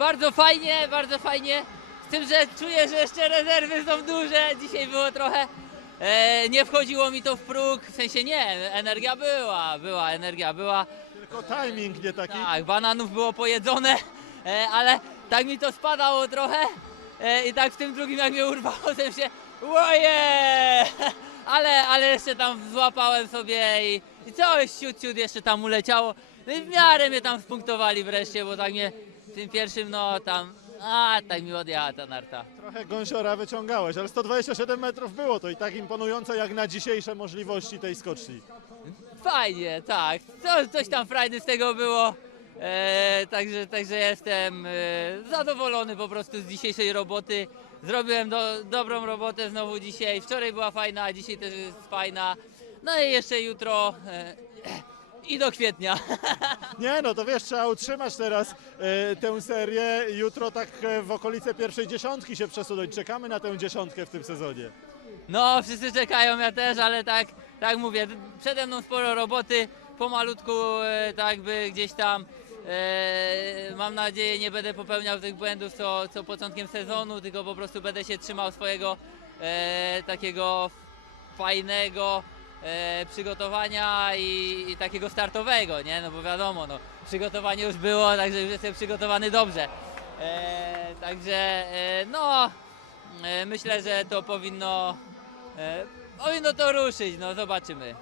bardzo fajnie, bardzo fajnie. Z tym, że czuję, że jeszcze rezerwy są duże. Dzisiaj było trochę. E, nie wchodziło mi to w próg. W sensie nie, energia była, była, energia była. Tylko timing nie taki. Tak, bananów było pojedzone, e, ale tak mi to spadało trochę. E, I tak w tym drugim jak mnie urwało, to się łoje! Ale, ale jeszcze tam złapałem sobie i, i coś ciut, ciut jeszcze tam uleciało. No i w miarę mnie tam spunktowali wreszcie, bo tak mnie w tym pierwszym, no tam, a tak mi odjechała ta narta. Trochę gąsiora wyciągałeś, ale 127 metrów było to i tak imponujące jak na dzisiejsze możliwości tej skoczni. Fajnie, tak. Co, coś tam frajdy z tego było. E, także, także jestem e, zadowolony po prostu z dzisiejszej roboty. Zrobiłem do, dobrą robotę znowu dzisiaj. Wczoraj była fajna, a dzisiaj też jest fajna. No i jeszcze jutro e, i do kwietnia. Nie no, to wiesz, trzeba utrzymać teraz e, tę serię. Jutro tak e, w okolice pierwszej dziesiątki się przesunąć. Czekamy na tę dziesiątkę w tym sezonie. No, wszyscy czekają, ja też, ale tak, tak mówię, przede mną sporo roboty, pomalutku e, tak by gdzieś tam e, mam nadzieję nie będę popełniał tych błędów co, co początkiem sezonu, tylko po prostu będę się trzymał swojego e, takiego fajnego przygotowania i, i takiego startowego, nie? No bo wiadomo, no, przygotowanie już było, także już jestem przygotowany dobrze. Także no, myślę, że to powinno, powinno to ruszyć, no zobaczymy.